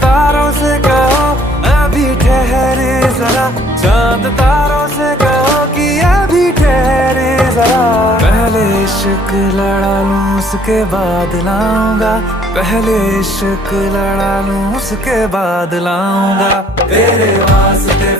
तारों से कहो अभी ठहरे जरा, चांद तारों से कहो कि अभी ठहरे जरा। पहले इश्क लड़ा लूं उसके बाद लाऊंगा, पहले इश्क लड़ा लूं उसके बाद लाऊंगा। तेरे वास्ते